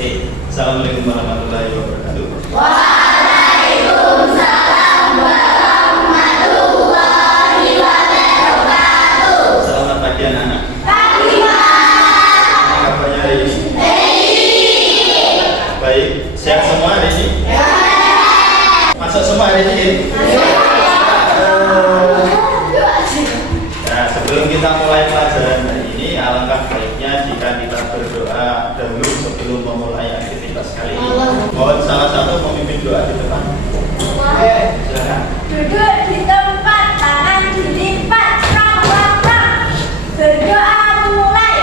Assalamualaikum warahmatullahi wabarakatuh. Waalaikumsalam warahmatullahi wabarakatuh. Selamat pagi anak-anak. Pagi Pak. Apa kabarnya hari ini? Baik. Sehat semua hari ini? Ya. Masuk semua hari ini? Nah, sebelum kita mulai pelajaran hari ini, alangkah baiknya jika kita berdoa dahulu sebelum memulai aktivitas kali ini. Mohon salah satu pemimpin doa di depan. Silakan. Duduk di tempat, tangan dilipat, pram. Berdoa mulai.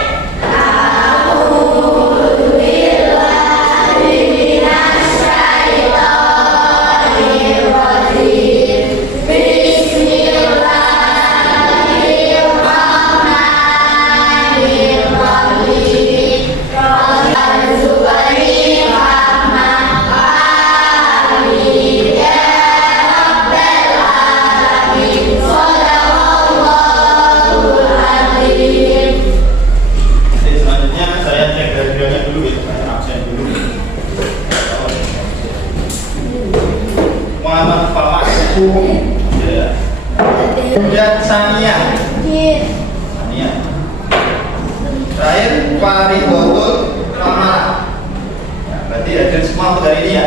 Kemudian Sania. Terakhir Faridotul Kamara. Ya, berarti hadir semua untuk hari ini ya?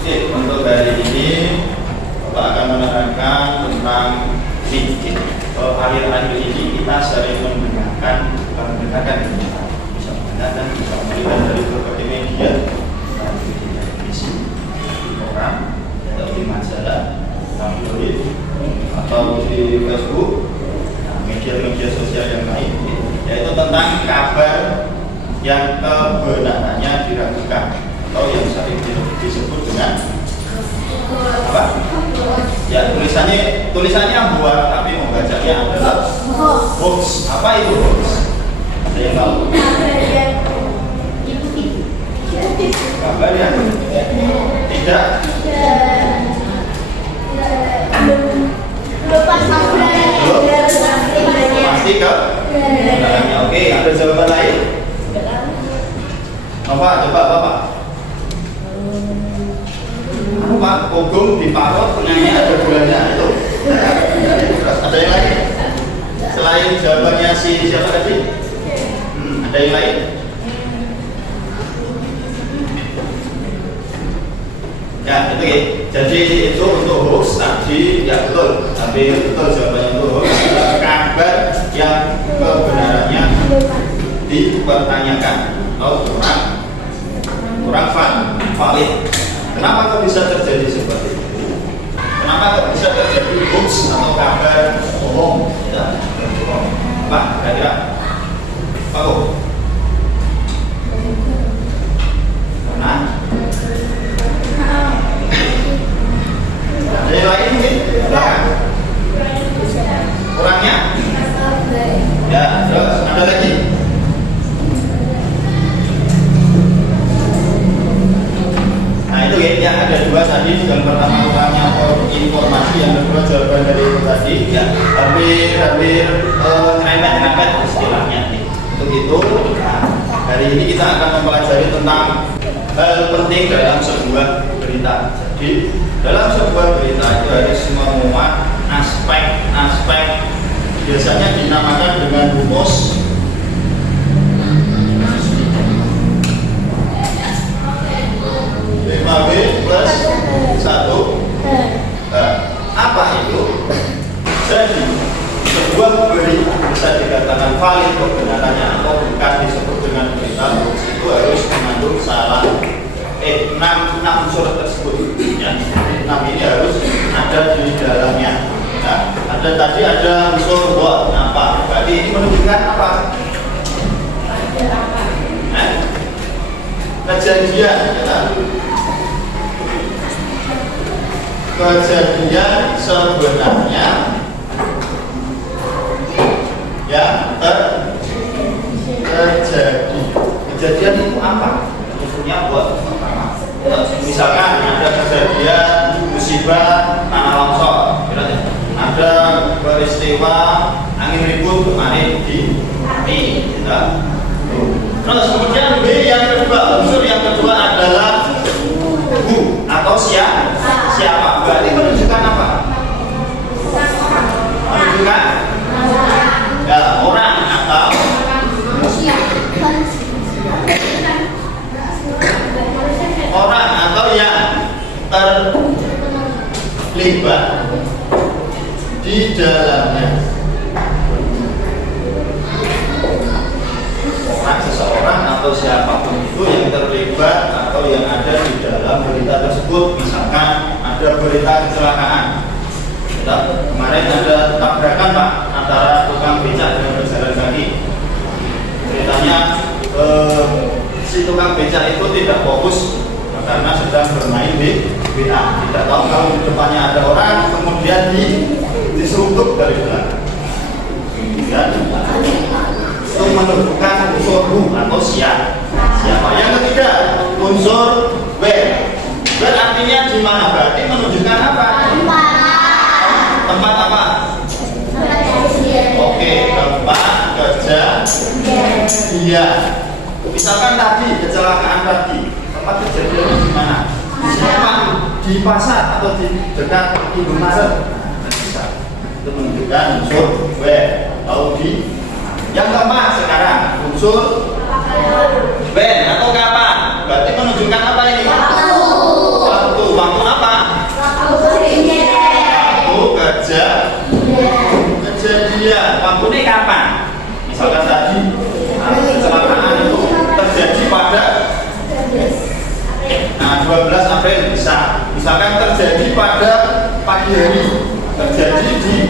Oke, untuk hari ini Bapak akan menerangkan tentang zikir. Kalau akhir-akhir ini kita sering mendengarkan bisa melihat dari berbagai media, di televisi, di koran, atau di majalah, tabloid, atau di Facebook, media-media sosial yang lain, yaitu tentang kabar yang kebenarannya diragukan atau yang sering disebut dengan apa? Ya, tulisannya buat, tapi membacanya adalah hoax. Apa itu hoax? Ada yang tahu? Kabar yang tidak pasti ke kebenarannya. Oke, ada jawaban lain? Apa? Coba Bapak. Pak, kogum di parot tengahnya ada bulannya itu. Ada yang lain? Selain jawabannya siapa tadi? Ada yang lain? Ya, itu ya. Jadi itu untuk hoax tadi ya betul. Tapi betul jawabannya untuk hoax adalah kabar yang kebenarannya dipertanyakan atau kurang valid. Kenapa kok bisa terjadi seperti itu? Kenapa kok bisa terjadi hoax atau kabar bohong? Ya, bohong. Pak, kira-kira Pak kok? Karena ada yang lain mungkin? Kurangnya? Ya, terus ada lagi? Nah itu ya, ada dua tadi. Yang pertama kurangnya informasi, yang kedua jawaban dari itu tadi. Ya, hampir nyerempet istilahnya. Untuk itu, hari ini kita akan mempelajari tentang hal penting dalam sebuah berita. Jadi dalam sebuah berita itu harus memuat aspek-aspek, biasanya dinamakan dengan rumus 5B plus 1. Apa itu? Jadi sebuah berita bisa dikatakan valid kebenarannya atau bukan disebut dengan berita hoax itu harus mengandung enam unsur tersebut. Ya, 6 ini harus ada di dalamnya. Nah, ada unsur what, apa? Berarti ini menunjukkan apa? Kejadian, ya. Kejadian sebenarnya yang terjadi. Kejadian itu apa? Unsurnya buat pertama. Misalkan ada kejadian musibah tanah longsor, ada peristiwa angin ribut kemarin di mati. Kita. Terus kemudian B yang kedua, unsur yang kedua adalah who atau siapa. Berarti menunjukkan apa? Menunjukkan ya, orang atau orang atau yang terlibat di dalamnya. Seseorang atau siapapun itu yang terlibat atau yang ada di dalam berita tersebut. Misalkan ada berita kecelakaan. Kemarin ada tabrakan Pak antara tukang becak dengan pejalan kaki. Ceritanya si tukang becak itu tidak fokus karena sedang bermain di WA. Tidak tahu kalau di depannya ada orang, kemudian diseruduk dari belakang. Itu menunjukkan unsur who atau siapa. Yang ketiga, unsur where. Where artinya di mana? Berarti menunjukkan apa? Tempat apa? Oke, tempat kejadian. Misalkan tadi kecelakaan tadi, tempat kejadiannya di mana? Siapa? Di pasar atau di dekat Indomaret? Bisa. Itu menunjukkan unsur where atau di. Yang keempat sekarang unsur when atau kapan. Berarti menunjukkan apa ini? Waktu. Waktu apa? Kejadian. Waktu ini kapan? Misalkan tadi kecelakaan itu terjadi pada 12 April bisa. Misalkan terjadi pada pagi hari, terjadi di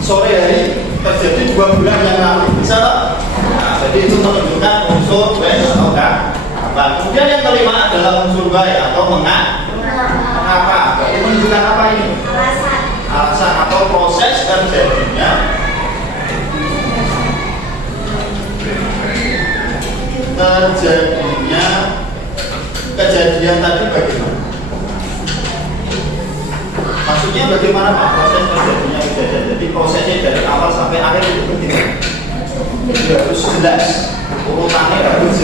sore hari, terjadi 2 bulan yang lalu, bisa tak? Nah, jadi itu menunjukkan unsur when atau kapan. Kemudian yang kelima adalah unsur why atau mengapa. Berarti menunjukkan apa ini? Alasan atau proses terjadinya kejadian tadi bagaimana? Maksudnya bagaimana Pak proses terjadinya kejadian? Jadi prosesnya dari awal sampai akhir itu bagaimana? Jadi harus jelas, urutannya harus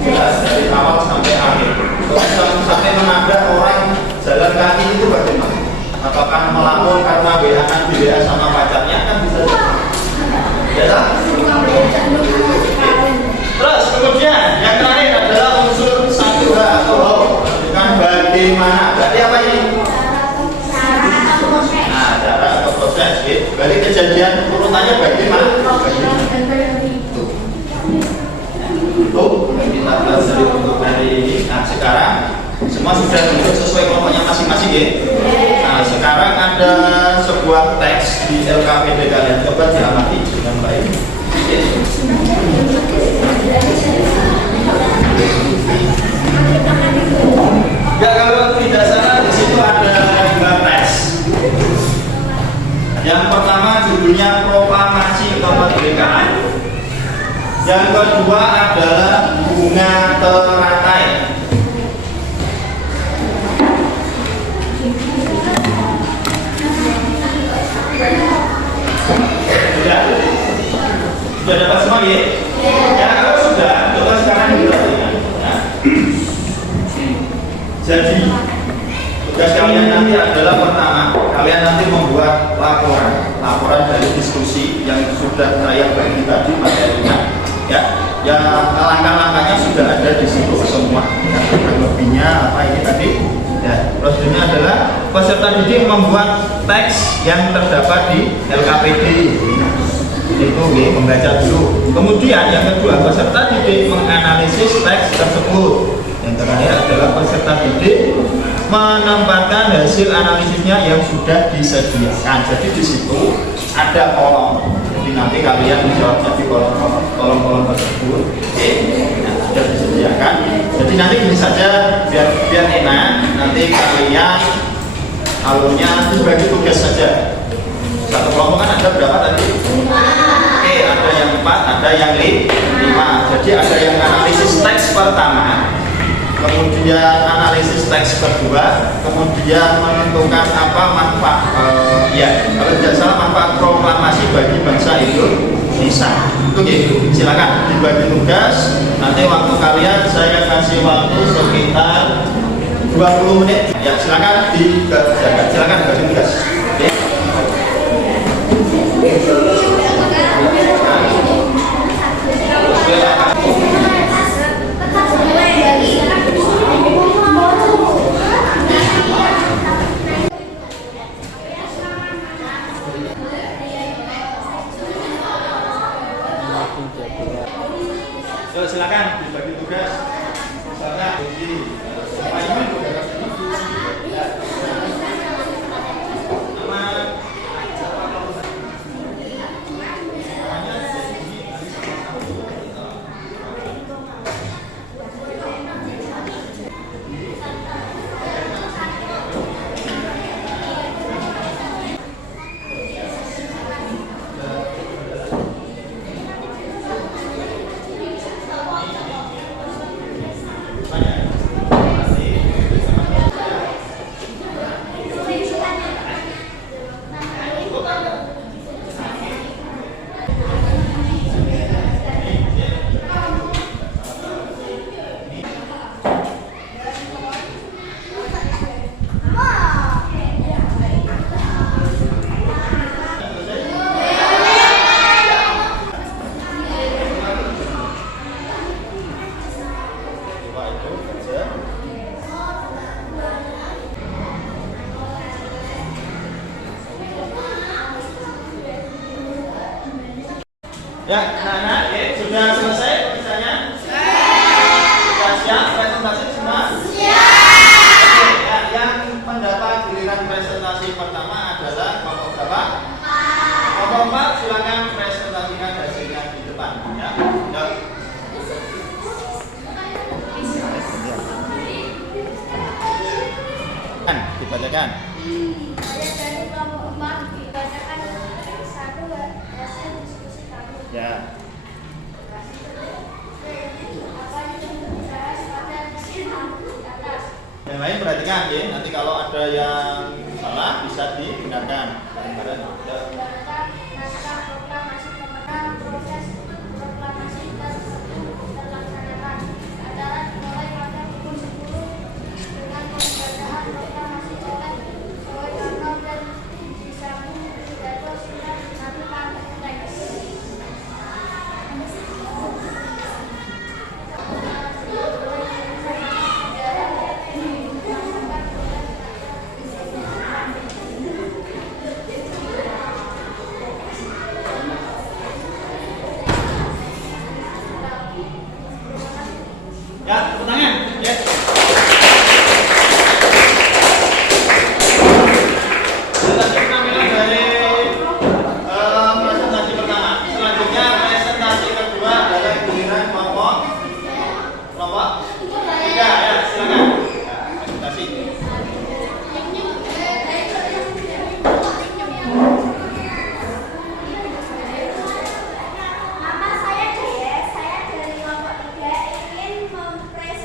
jelas dari awal sampai akhir. Kalau sampai menabrak orang jalan kaki itu bagaimana? Apakah melamun karena WA-an di WA sama pacarnya kan bisa? Ya tak? Terus kemudian yang terakhir adalah unsur 1H atau how. Bukan bagaimana. Berarti apa ini? Nah, cara atau proses. Berarti kejadian urutannya bagaimana? Itu kita bahas dari untuk hari ini. Nah, sekarang semua sudah bentuk sesuai kelompoknya masing-masing ya. Nah, sekarang ada sebuah teks di LKPD kalian, coba diamati dengan baik. Ya, kalau tidak salah di situ ada 2 teks. Yang pertama judulnya Proklamasi Kemerdekaan. Yang kedua adalah Bunga Teratai. Sudah dapat semua ya? Ya, kalau sudah, coba sekarang diperhatikan. Ya. Jadi, tugas kalian nanti adalah pertama, kalian nanti membuat laporan dari diskusi yang sudah saya bagi tadi materinya. Ya, yang langkah-langkahnya sudah ada di situ semua. Yang lebihnya apa ini tadi? Ya, prosedurnya adalah peserta didik membuat teks yang terdapat di LKPD. Itu membaca dulu. Kemudian yang kedua, peserta didik menganalisis teks tersebut. Yang terakhir adalah peserta didik menempatkan hasil analisisnya yang sudah disediakan. Jadi di situ ada kolom. Jadi nanti kalian menjawabnya di kolom-kolom tersebut. Oke, nah, sudah disediakan. Jadi nanti ini saja biar enak. Nanti kalian alurnya dibagi tugas saja. Satu kelompok kan ada berapa tadi? 5. Oke, ada yang 4, ada yang 5. Jadi ada yang analisis teks pertama, kemudian analisis teks kedua, kemudian menentukan apa manfaat kalau tidak salah manfaat proklamasi bagi bangsa Indonesia. Oke, silakan dibagi tugas. Nanti waktu kalian saya kasih waktu sekitar 20 menit. Ya, silakan dikerjakan. Silakan bagi tugas. Oke. Yuk, silakan dibagi tugas. Misalnya di ya, anak-anak, sudah selesai misalnya? Sudah siap presentasi semua? Siap. Oke, ya, yang mendapat giliran presentasi pertama adalah kelompok berapa? Kelompok 4, silakan presentasikan hasilnya di depan. Ya, ya. Dibacakan. Saya dari kelompok 4 dibacakan satu hasil diskusi kami. Ya. Yang lain perhatikan ya, nanti kalau ada yang salah bisa dibenarkan. Naskah proklamasi pemenang proses proklamasi terlaksanakan. Acara dimulai pada pukul 10 dengan pembacaan proklamasi oleh Soe Karno dan disambung pidato singkat melanjutkan teks. Ya, tepuk tangan. Ya. Presentasi penampilan dari presentasi pertama. Selanjutnya presentasi kedua adalah giliran kelompok 3. Ya, silakan. Ya, presentasi. Nama saya Jaya, saya dari kelompok 3 ingin mempresentasikan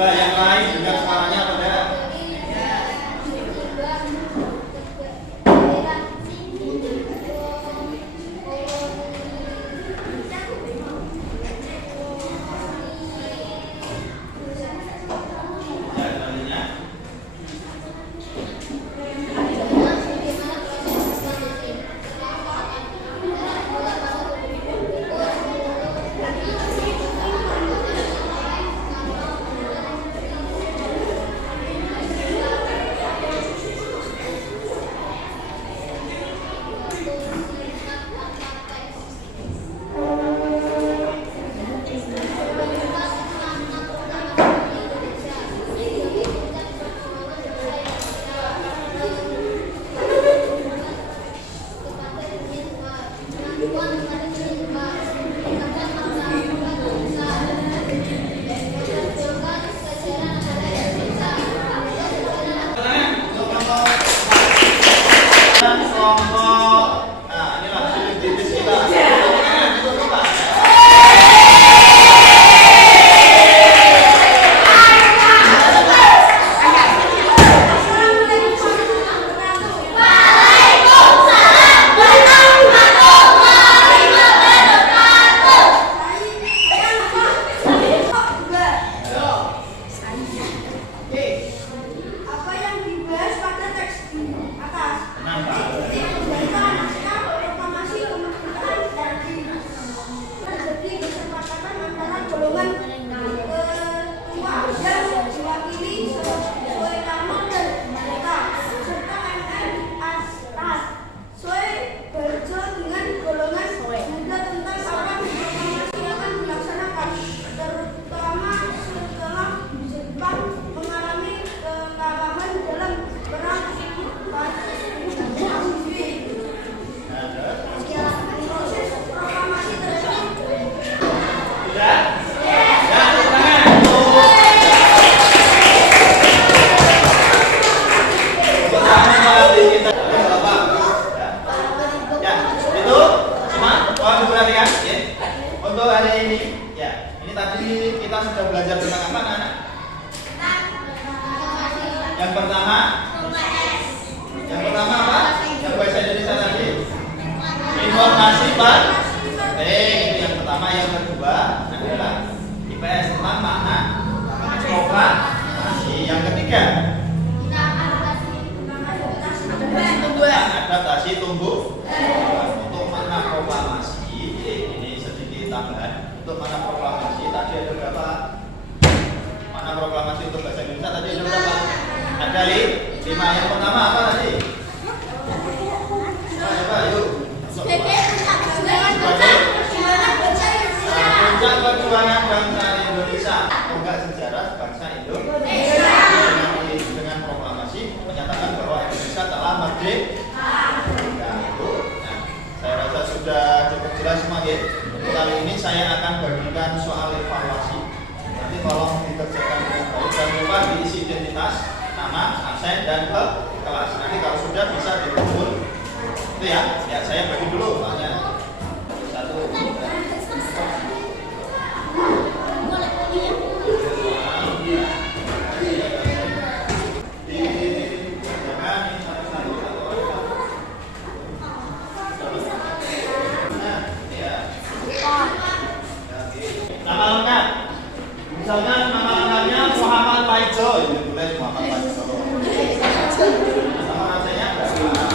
Coba yang lain dengar suaranya apa enggak? Untuk hari ini, ya, ini tadi kita sudah belajar tentang apa, anak? Yang pertama apa? Yang bahasa Indonesia tadi. Informasi penting. Yang pertama, yang kedua adalah IPS tentang makna proklamasi. Yang ketiga, adaptasi tumbuh. Untuk makna proklamasi ini sedikit tambahan. Untuk makna proklamasi tadi ada berapa? Makna proklamasi untuk bahasa Indonesia tadi ada berapa? Ada 5. Yang pertama apa tadi? Coba yuk. Puncak perjuangan bangsa Indonesia, tonggak sejarah bangsa Indonesia. Dengan proklamasi menyatakan bahwa Indonesia telah merdeka. Saya rasa sudah cukup jelas semua ya. Untuk kali ini saya akan bagikan soal evaluasi. Nanti tolong dikerjakan dengan baik. Jangan lupa diisi identitas, nama, absen, dan kelas. Nanti kalau sudah bisa dikumpul. Itu ya. Ya saya bagi dulu soalnya. 1. Nama lengkap, misalkan nama lengkapnya Muhammad Paijo, ini tulis Muhammad Paijo. Nama absennya berapa?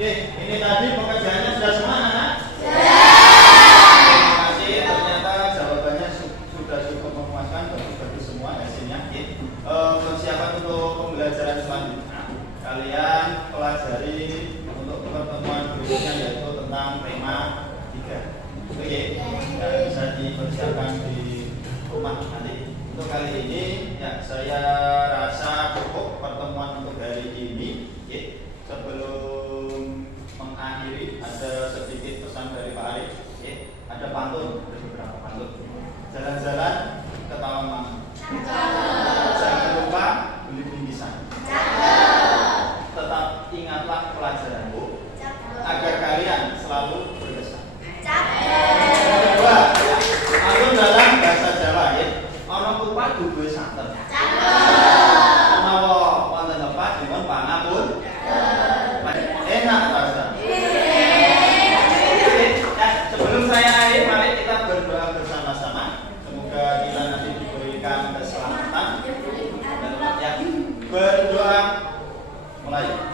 Oke, ini tadi pekerjaannya sudah semua anak-anak? Terima kasih, ternyata jawabannya sudah cukup memuaskan, bagus-bagus semua hasilnya. Persiapan untuk pembelajaran selanjutnya, kalian pelajari untuk pertemuan berikutnya yaitu tentang tema 3. Oke, dan bisa dipersiapkan di rumah nanti. Untuk kali ini, ya saya rasa cukup pertemuan untuk hari ini. Oke, sebelum mengakhiri ada sedikit pesan dari Pak Arif. Oke, ada pantun, ada beberapa pantun. Jalan-jalan ke Tawangmangu. Jangan lupa beli bingkisan. Tetap ingatlah pelajaranmu agar kalian selalu berkesan. Kedua, pantun dalam bahasa Jawa ya. Ana kupat duwe santen. Menawa wonten lepat dipun pangapun. Enak rasa. Sebelum saya akhiri, mari kita berdoa bersama-sama. Semoga kita nanti diberikan keselamatan dan ya. Berdoa mulai.